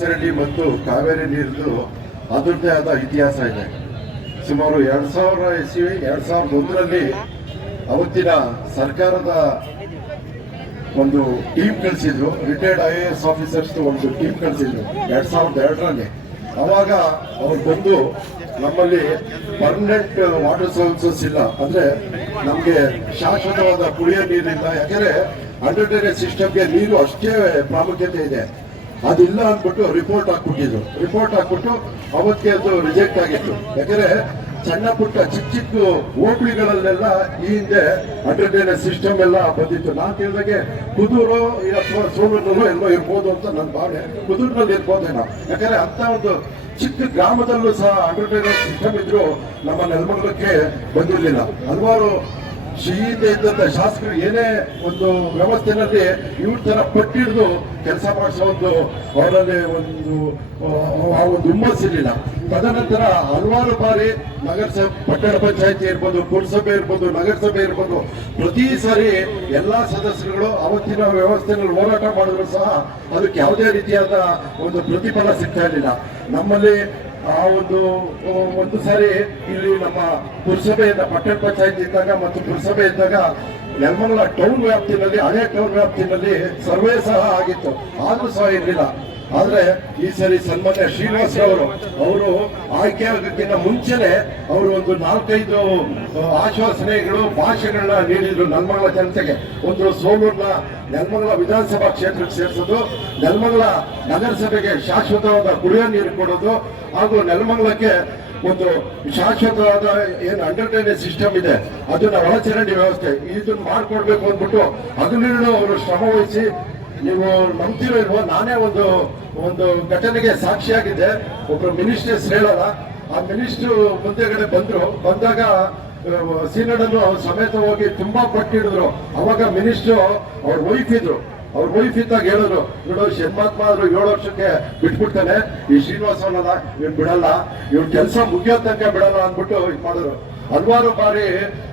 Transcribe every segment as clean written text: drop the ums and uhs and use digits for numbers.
ಚರಂಡಿ ಮತ್ತು ಕಾವೇರಿ ನೀರಿದ್ದು ಅದರದ್ದೇ ಆದ ಇತಿಹಾಸ ಇದೆ. ಸುಮಾರು 2000 ಇಸ್ವಿ 2001ರಲ್ಲಿ ಅವತ್ತಿನ ಸರ್ಕಾರದ ಒಂದು ಟೀಮ್ ಕಳಿಸಿದ್ರು, ರಿಟೈರ್ಡ್ IAS ಆಫೀಸರ್ಸ್ ಒಂದು ಟೀಮ್ ಕಳಿಸಿದ್ರು 2002ರಲ್ಲಿ. ಅವಾಗ ಅವ್ರು ಬಂದು ನಮ್ಮಲ್ಲಿ ಪರ್ಮನೆಂಟ್ ವಾಟರ್ ಸೋರ್ಸಸ್ ಇಲ್ಲ, ಅಂದ್ರೆ ನಮ್ಗೆ ಶಾಶ್ವತವಾದ ಕುಡಿಯೋ ನೀರಿಲ್ಲ. ಯಾಕಂದ್ರೆ ಅಂಡರ್ಟೇನಿಯಸ್ ಸಿಸ್ಟಮ್ಗೆ ನೀರು ಅಷ್ಟೇ ಪ್ರಾಮುಖ್ಯತೆ ಇದೆ, ಅದಿಲ್ಲ ಅಂದ್ಬಿಟ್ಟು ರಿಪೋರ್ಟ್ ಹಾಕ್ಬಿಟ್ಟು ಅವತ್ತಿಗೆ ಅದು ರಿಜೆಕ್ಟ್ ಆಗಿತ್ತು. ಯಾಕಂದ್ರೆ ಸಣ್ಣ ಪುಟ್ಟ ಚಿಕ್ಕ ಹೋಬಳಿಗಳಲ್ಲೆಲ್ಲ ಈ ಹಿಂದೆ ಅಂಡರ್ಟೇನಿಯಸ್ ಸಿಸ್ಟಮ್ ಎಲ್ಲ ಬಂದಿತ್ತು. ನಾನು ತಿಳಿದಾಗೆ ಕುದೂರು ಅಥವಾ ಸೋಲೂರು ಎಲ್ಲೋ ಇರ್ಬೋದು ಅಂತ ನನ್ನ ಭಾವನೆ. ಕುದೂರಿನಲ್ಲಿ ಇರ್ಬೋದೇನೋ, ಯಾಕಂದ್ರೆ ಅಂತ ಒಂದು ಚಿಕ್ಕ ಗ್ರಾಮದಲ್ಲೂ ಸಹ ಅಂಡರ್ಟೇನಿಯಸ್ ಸಿಸ್ಟಮ್ ಇದ್ರು ನಮ್ಮ ನೆಲಮಂಗಲಕ್ಕೆ ಬಂದಿರಲಿಲ್ಲ. ಹಲವಾರು ಹಿಂದೆ ಇದ್ದಂತ ಶಾಸಕರು ಏನೇ ಒಂದು ವ್ಯವಸ್ಥೆನಲ್ಲಿ ಇವ್ರ ತರ ಪಟ್ಟಿಡಿದು ಕೆಲಸ ಮಾಡಿಸೋ ಒಂದು ಅವರಲ್ಲಿ ಒಂದು ಹುಮ್ಮಸ್ಸಿರಲಿಲ್ಲ. ತದನಂತರ ಹಲವಾರು ಬಾರಿ ನಗರಸಭೆ, ಪಟ್ಟಣ ಪಂಚಾಯತಿ ಇರ್ಬೋದು, ಪುರಸಭೆ ಇರ್ಬೋದು, ನಗರಸಭೆ ಇರ್ಬೋದು, ಪ್ರತಿ ಸಾರಿ ಎಲ್ಲಾ ಸದಸ್ಯರುಗಳು ಅವತ್ತಿನ ವ್ಯವಸ್ಥೆನಲ್ಲಿ ಹೋರಾಟ ಮಾಡಿದ್ರು ಸಹ ಅದಕ್ಕೆ ಯಾವುದೇ ರೀತಿಯಾದ ಒಂದು ಪ್ರತಿಫಲ ಸಿಗ್ತಾ ಇರಲಿಲ್ಲ. ನಮ್ಮಲ್ಲಿ ಆ ಒಂದು ಸಾರಿ ಇಲ್ಲಿ ನಮ್ಮ ಪುರಸಭೆಯಿಂದ, ಪಟ್ಟಣ ಪಂಚಾಯತಿ ಇದ್ದಾಗ ಮತ್ತು ಪುರಸಭೆ ಇದ್ದಾಗ ನೆಲಮಂಗಲ ಟೌನ್ ವ್ಯಾಪ್ತಿನಲ್ಲಿ, ಹಳೆ ಟೌನ್ ವ್ಯಾಪ್ತಿನಲ್ಲಿ ಸರ್ವೆ ಸಹ ಆಗಿತ್ತು, ಆದ್ರೂ ಸಹ ಇರಲಿಲ್ಲ. ಆದ್ರೆ ಈ ಸರಿ ಸನ್ಮಾನ್ಯ ಶ್ರೀನಿವಾಸ್ ಅವರು ಆಯ್ಕೆ ಆಗೋಕ್ಕಿಂತ ಮುಂಚೆನೆ ಅವರು ಒಂದು 4-5 ಆಶ್ವಾಸನೆಗಳು, ಭಾಷೆಗಳನ್ನ ನೀಡಿದ್ರು ನೆಲಮಂಗಲ ಜನತೆಗೆ. ಒಂದು ಸೋಲೂರ್ನ ನೆಲಮಂಗಲ ವಿಧಾನಸಭಾ ಕ್ಷೇತ್ರಕ್ಕೆ ಸೇರಿಸೋದು, ನೆಲಮಂಗಲ ನಗರಸಭೆಗೆ ಶಾಶ್ವತವಾದ ಕುಡಿಯೋ ನೀರು ಕೊಡೋದು, ಹಾಗೂ ನೆಲಮಂಗಲಕ್ಕೆ ಒಂದು ಶಾಶ್ವತವಾದ ಏನು ಅಂಡರ್ಟೇನಿಯಸ್ ಸಿಸ್ಟಮ್ ಇದೆ ಅದನ್ನ ಒಳಚರಂಡಿ ವ್ಯವಸ್ಥೆ ಇದನ್ನ ಮಾಡ್ಕೊಡ್ಬೇಕು ಅಂದ್ಬಿಟ್ಟು ಹಗಲಿರುಳು ಅವರು ಶ್ರಮ ವಹಿಸಿ, ನೀವು ನಂಬ್ತಿರೋ ಇಲ್ವೋ, ನಾನೇ ಒಂದು ಘಟನೆಗೆ ಸಾಕ್ಷಿಯಾಗಿದ್ದೆ. ಒಬ್ರು ಮಿನಿಸ್ಟರ್ಸ್ ಹೇಳಲ್ಲ, ಆ ಮಿನಿಸ್ಟ್ರು ಮುಂದೆಗಡೆ ಬಂದಾಗ ಸೀನಡನ್ನು ಸಮೇತ ಹೋಗಿ ತುಂಬಾ ಪಟ್ಟಿಡಿದ್ರು. ಅವಾಗ ಮಿನಿಸ್ಟ್ರು ಅವ್ರ ವೈಫ್ ಇದ್ದಾಗ ಹೇಳಿದ್ರು, ನೋಡು ಶರ್ಮಾತ್ಮ ಆದ್ರು 7 ವರ್ಷಕ್ಕೆ ಬಿಟ್ಬಿಡ್ತಾನೆ, ಈ ಶ್ರೀನಿವಾಸವನ್ನ ಇವ್ನು ಬಿಡಲ್ಲ, ಇವ್ರ ಕೆಲಸ ಮುಗಿಯೋ ತನಕ ಬಿಡಲ್ಲ ಅಂದ್ಬಿಟ್ಟು ಇದು ಮಾಡಿದ್ರು. ಹಲವಾರು ಬಾರಿ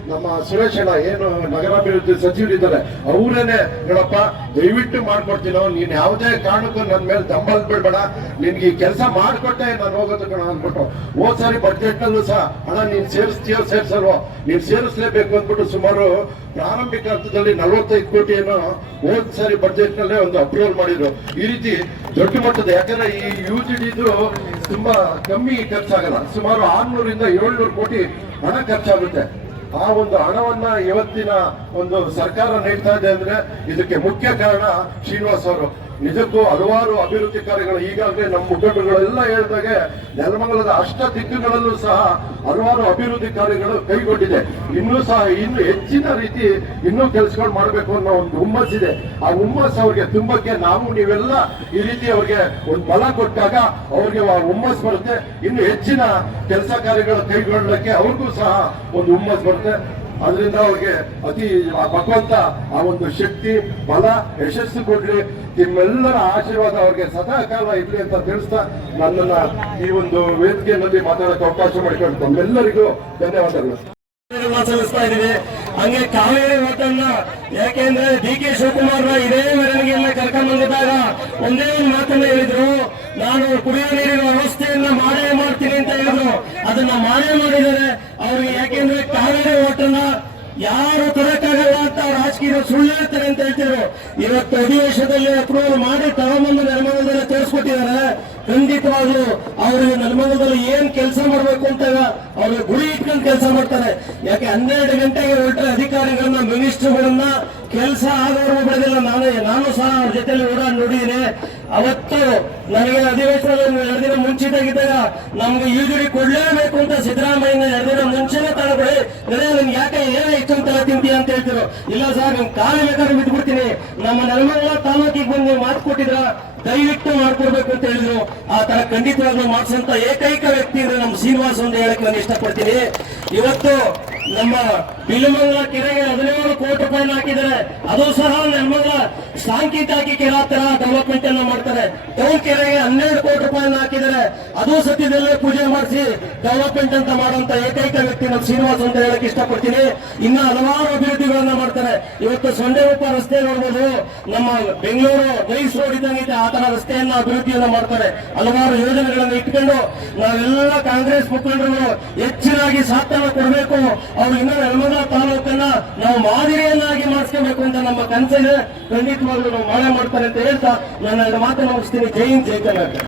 ನಮ್ಮ ಸುರೇಶ್ ಅಣ್ಣ ಏನು ನಗರಾಭಿವೃದ್ಧಿ ಸಚಿವರಿದ್ದಾರೆ ಅವರೇನೆ, ನೋಡಪ್ಪ ದಯವಿಟ್ಟು ಮಾಡ್ಕೊಡ್ತೀನೋ, ನೀನ್ ಯಾವುದೇ ಕಾರಣಕ್ಕೂ ನನ್ನ ಮೇಲೆ ದಂಬಲ್ ಬಿಡ್ಬೇಡ, ನಿನ್ಗೆ ಈ ಕೆಲಸ ಮಾಡ್ಕೊಟ್ಟೆ ನಾನು ಹೋಗೋದು ಕಣ ಅಂದ್ಬಿಟ್ಟು. ಹೋದ್ ಸಾರಿ ಬಡ್ಜೆಟ್ ನಲ್ಲೂ ಸಹ ಅಣ್ಣ ನೀನ್ ಸೇರ್ಸಲ್ವೋ, ನೀನ್ ಸೇರಿಸಲೇಬೇಕು ಅಂದ್ಬಿಟ್ಟು ಸುಮಾರು ಪ್ರಾರಂಭಿಕ ಹಂತದಲ್ಲಿ 45 ಕೋಟಿಯನ್ನು ಹೋದ್ ಸಾರಿ ಬಡ್ಜೆಟ್ ನಲ್ಲೇ ಒಂದು ಅಪ್ರೂವಲ್ ಮಾಡಿದ್ರು. ಈ ರೀತಿ ದೊಡ್ಡ ಮಟ್ಟದ, ಯಾಕಂದ್ರೆ ಈ UGD ತುಂಬಾ ಕಮ್ಮಿ ಖರ್ಚಾಗಲ್ಲ, ಸುಮಾರು 600 ಇಂದ 700 ಕೋಟಿ ಹಣ ಖರ್ಚಾಗುತ್ತೆ. ಆ ಒಂದು ಹಣವನ್ನ ಇವತ್ತಿನ ಒಂದು ಸರ್ಕಾರ ನೀಡ್ತಾ ಇದೆ ಅಂದ್ರೆ ಇದಕ್ಕೆ ಮುಖ್ಯ ಕಾರಣ ಶ್ರೀನಿವಾಸ್ ಅವರು. ನಿಜಕ್ಕೂ ಹಲವಾರು ಅಭಿವೃದ್ಧಿ ಕಾರ್ಯಗಳು ಈಗಾಗಲೇ ನಮ್ಮ ಮುಖಂಡರುಗಳೆಲ್ಲ ಹೇಳಿದಾಗೆ ನೆಲಮಂಗಲದ ಅಷ್ಟ ದಿಕ್ಕುಗಳಲ್ಲೂ ಸಹ ಹಲವಾರು ಅಭಿವೃದ್ಧಿ ಕಾರ್ಯಗಳು ಕೈಗೊಂಡಿದೆ. ಇನ್ನೂ ಹೆಚ್ಚಿನ ರೀತಿ ಇನ್ನೂ ಕೆಲಸಗಳು ಮಾಡಬೇಕು ಅನ್ನೋ ಒಂದು ಹುಮ್ಮಸ್ಸಿದೆ. ಆ ಹುಮ್ಮಸ್ ಅವ್ರಿಗೆ ತುಂಬಕ್ಕೆ ನೀವೆಲ್ಲ ಈ ರೀತಿ ಅವ್ರಿಗೆ ಒಂದು ಬಲ ಕೊಟ್ಟಾಗ ಅವ್ರಿಗೆ ಆ ಹುಮ್ಮಸ್ ಬರುತ್ತೆ. ಇನ್ನು ಹೆಚ್ಚಿನ ಕೆಲಸ ಕಾರ್ಯಗಳು ಕೈಗೊಳ್ಳಲಿಕ್ಕೆ ಅವ್ರಿಗೂ ಸಹ ಒಂದು ಹುಮ್ಮಸ್ ಬರುತ್ತೆ. ಅದರಿಂದ ಅವ್ರಿಗೆ ಭಗವಂತ ಆ ಒಂದು ಶಕ್ತಿ, ಬಲ, ಯಶಸ್ಸು ಕೊಡ್ಲಿ, ನಿಮ್ಮೆಲ್ಲರ ಆಶೀರ್ವಾದ ಅವ್ರಿಗೆ ಸದಾ ಕಾಲ ಇರ್ಲಿ ಅಂತ ತಿಳಿಸ್ತಾ ನನ್ನನ್ನ ಈ ಒಂದು ವೇದಿಕೆಯಲ್ಲಿ ಮಾತಾಡೋಕೆ ಅವಕಾಶ ಮಾಡಿಕೊಂಡು ತಮ್ಮೆಲ್ಲರಿಗೂ ಧನ್ಯವಾದಗಳು ಸಲ್ಲಿಸ್ತಾ ಇದ್ದೀವಿ. ಹಂಗೆ ಕಾವೇರಿ ಹೋಟೆಲ್ನ, ಯಾಕೆಂದ್ರೆ DK ಶಿವಕುಮಾರ್ ಇದೇ ಮೆರವಣಿಗೆಯನ್ನ ಕರ್ಕೊಂಡು ಬಂದಿದ್ದಾಗ ಒಂದೇ ಒಂದು ಮಾತನ್ನ ಹೇಳಿದ್ರು, ನಾನು ಕುಡಿಯುವ ನೀರಿನ ವ್ಯವಸ್ಥೆಯನ್ನ ಮಾಡ್ತೀನಿ ಅಂತ ಹೇಳಿದ್ರು. ಅದನ್ನ ಮಾಡಿದ್ದಾರೆ ಅವ್ರಿಗೆ. ಯಾಕೆಂದ್ರೆ ಕಾವೇರಿ ಹೋಟೆಲ್ನ ಯಾರು ತರಕ್ಕಾಗಲ್ಲ ಅಂತ ರಾಜಕೀಯ ಸುಳ್ಳು ಹೇಳ್ತಾರೆ ಅಂತ ಹೇಳ್ತಿದ್ರು. ಇವತ್ತು ಅಧಿವೇಶನದಲ್ಲಿ ಅಪ್ರೂವಲ್ ಮಾಡಿ ತಗೊಂಬಂದು ನೆಲಮಂಗಲದಲ್ಲಿ ತೋರಿಸ್ಕೊಟ್ಟಿದ್ದಾರೆ. ಖಂಡಿತವಾಗ್ಲು ಅವ್ರಿಗೆ ನೆಲಮಂಗಲದಲ್ಲಿ ಏನ್ ಕೆಲಸ ಮಾಡ್ಬೇಕು ಅಂತ ಅವ್ರಿಗೆ ಗುರಿ ಇಟ್ಕೊಂಡು ಕೆಲಸ ಮಾಡ್ತಾರೆ. ಯಾಕೆ 12 ಗಂಟೆಗೆ ಹೊರಟ್ರೆ ಅಧಿಕಾರಿಗಳನ್ನ, ಮಿನಿಸ್ಟರ್ಗಳನ್ನ ಕೆಲಸ ಆದವರು ಬಿಡೋದಿಲ್ಲ. ನಾನು ಸಹ ಅವ್ರ ಜೊತೆಲಿ ಓಡಾಡಿ ನೋಡಿದ್ದೀನಿ. ಅವತ್ತು ನನಗೆ ಅಧಿವೇಶನದಲ್ಲಿ 2 ದಿನ ಮುಂಚಿತಾಗಿದ್ದಾಗ ನಮ್ಗೆ UGD ಕೊಡ್ಲೇಬೇಕು ಅಂತ ಸಿದ್ದರಾಮಯ್ಯ 2 ದಿನ ಮುಂಚೆನೆ ತಗೊಳ್ಳಿ, ನನ್ಗೆ ಯಾಕೆ ಇಷ್ಟೊಂದು ತಲೆ ತಿಂತೀಯ ಅಂತ ಹೇಳ್ತಿದ್ರು. ಇಲ್ಲ ಸರ್, ನಿಮ್ ಕಾಲ ಬೇಕಾದ್ರೆ ಬಿಟ್ಬಿಡ್ತೀನಿ, ನಮ್ಮ ನೆಲಮಂಗಲ ತಾಲೂಕಿಗೆ ಬಂದು ನೀವು ಮಾತು ಕೊಟ್ಟಿದ್ರ, ದಯವಿಟ್ಟು ಮಾಡ್ಕೊಡ್ಬೇಕು ಅಂತ ಹೇಳಿದ್ರು. ಆ ತರ ಖಂಡಿತವಾಗ್ಲೂ ಮಾಡಿಸಂತ ಏಕೈಕ ವ್ಯಕ್ತಿ ಅಂದ್ರೆ ನಮ್ಮ ಶ್ರೀನಿವಾಸ್ ಅಂತ ಹೇಳಕ್ ನಾನು ಇಷ್ಟಪಡ್ತೀನಿ. ಇವತ್ತು ನಮ್ಮ ಬಿಲಮಂಗಲ ಕೆರೆಗೆ 17 ಕೋಟಿ ರೂಪಾಯಿ ಹಾಕಿದ್ದಾರೆ. ಅದು ಸಹ ನೆಲಮಂಗಲ ಸಾಂಕೇತಿಕ ಕೆರೆ ತರ ಡೆವಲಪ್ಮೆಂಟ್ ಅನ್ನ ಮಾಡ್ತಾರೆ. ಟೌನ್ ಕೆರೆಗೆ 12 ಕೋಟಿ ರೂಪಾಯಿ ಹಾಕಿದ್ದಾರೆ. ಅದು ಸದ್ಯದಲ್ಲೇ ಪೂಜೆ ಮಾಡಿಸಿ ಡೆವಲಪ್ಮೆಂಟ್ ಅಂತ ಮಾಡುವಂತ ಏಕೈಕ ವ್ಯಕ್ತಿ ನಮ್ಮ ಶ್ರೀನಿವಾಸ್ ಅಂತ ಹೇಳಕ್ ಇಷ್ಟಪಡ್ತೀನಿ. ಇನ್ನ ಹಲವಾರು ಅಭಿವೃದ್ಧಿಗಳನ್ನ ಮಾಡ್ತಾರೆ. ಇವತ್ತು ಸೊಂಡೆಗೊಪ್ಪ ರಸ್ತೆ ನೋಡ್ಬೋದು, ನಮ್ಮ ಬೆಂಗಳೂರು ನೈಸ್ ರೋಡ್ ಇದ್ದಂಗಿದೆ ಆ ತರ ರಸ್ತೆಯನ್ನ ಅಭಿವೃದ್ಧಿಯನ್ನ ಮಾಡ್ತಾರೆ. ಹಲವಾರು ಯೋಜನೆಗಳನ್ನ ಇಟ್ಕೊಂಡು ನಾವೆಲ್ಲ ಕಾಂಗ್ರೆಸ್ ಮುಖಂಡರು ಹೆಚ್ಚಿನಾಗಿ ಸಾಥನ್ನ ಕೊಡಬೇಕು. ಅವ್ರು ಇನ್ನ ನೆಲಮಂಗಲ ತಾಲೂಕನ್ನ ನಾವು ಮಾದರಿಯನ್ನಾಗಿ ಮಾಡಿಸ್ಕೋಬೇಕು ಅಂತ ನಮ್ಮ ಕನಸಿದೆ. ಖಂಡಿತವಾಗ್ಲೂ ನಾವು ಮಾಡೇ ಮಾಡ್ತಾರೆ ಅಂತ ಹೇಳ್ತಾ ನನ್ನ 2 ಮಾತು ಮುಗಿಸ್ತೀನಿ. ಜೈ ಹಿಂದ್, ಜೈ ಕರ್ನಾಟಕ.